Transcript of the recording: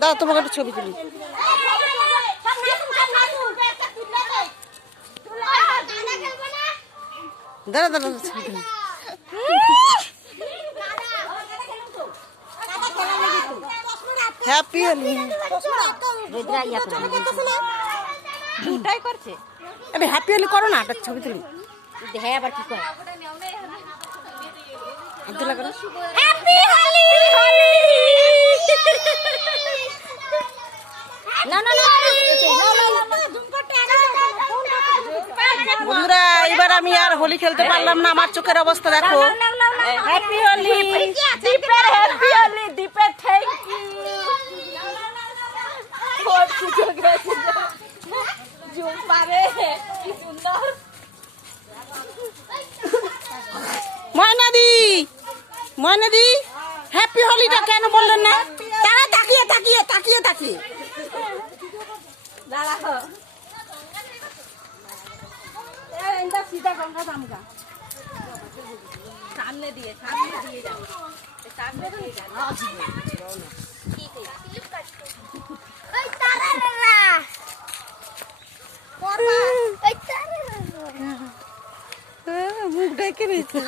দাও তোমাকে একটা ছবি তুলি। দাঁড়া দাঁড়া ছবি তুলি। হ্যাপি হোলি। আরে হ্যাপি হোলি করো না, একটা ছবি তুলি। হ্যাঁ আবার কি করে আব্দুল্লাহ করো। হ্যাপি হোলি না না না বন্ধুরা এবার আমি আর হোলি খেলতে পারলাম না, আমার চোখের অবস্থা দেখো। হ্যাপি হোলি দীপের, হ্যাপি হোলি দীপের, থ্যাংক ইউ খুব সুন্দর গেছে জুম পারে কি সুন্দর। ময়নাদি, ময়নাদি হ্যাপি হোলিটা কেন বললেন না? তারা তাকিয়ে তাকিয়ে তাকিয়ে তাকিয়ে দাঁড়াও এটা সিধা গঙ্গা দামগা সামনে দিয়ে যাও সামনে দিয়ে যাও ঠিক আছে ওই তারারা করবা ওই তারারা মুখ ঢেকে নিয়েছে।